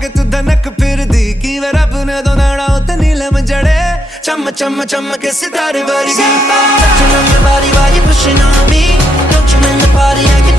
के तू धनक फिर दी की वे रब ने दो नाड़ा उते नीलम जड़े चम चम चम के सितारे वर्गी Touching on your body while you're pushing on me Don't you in the party, I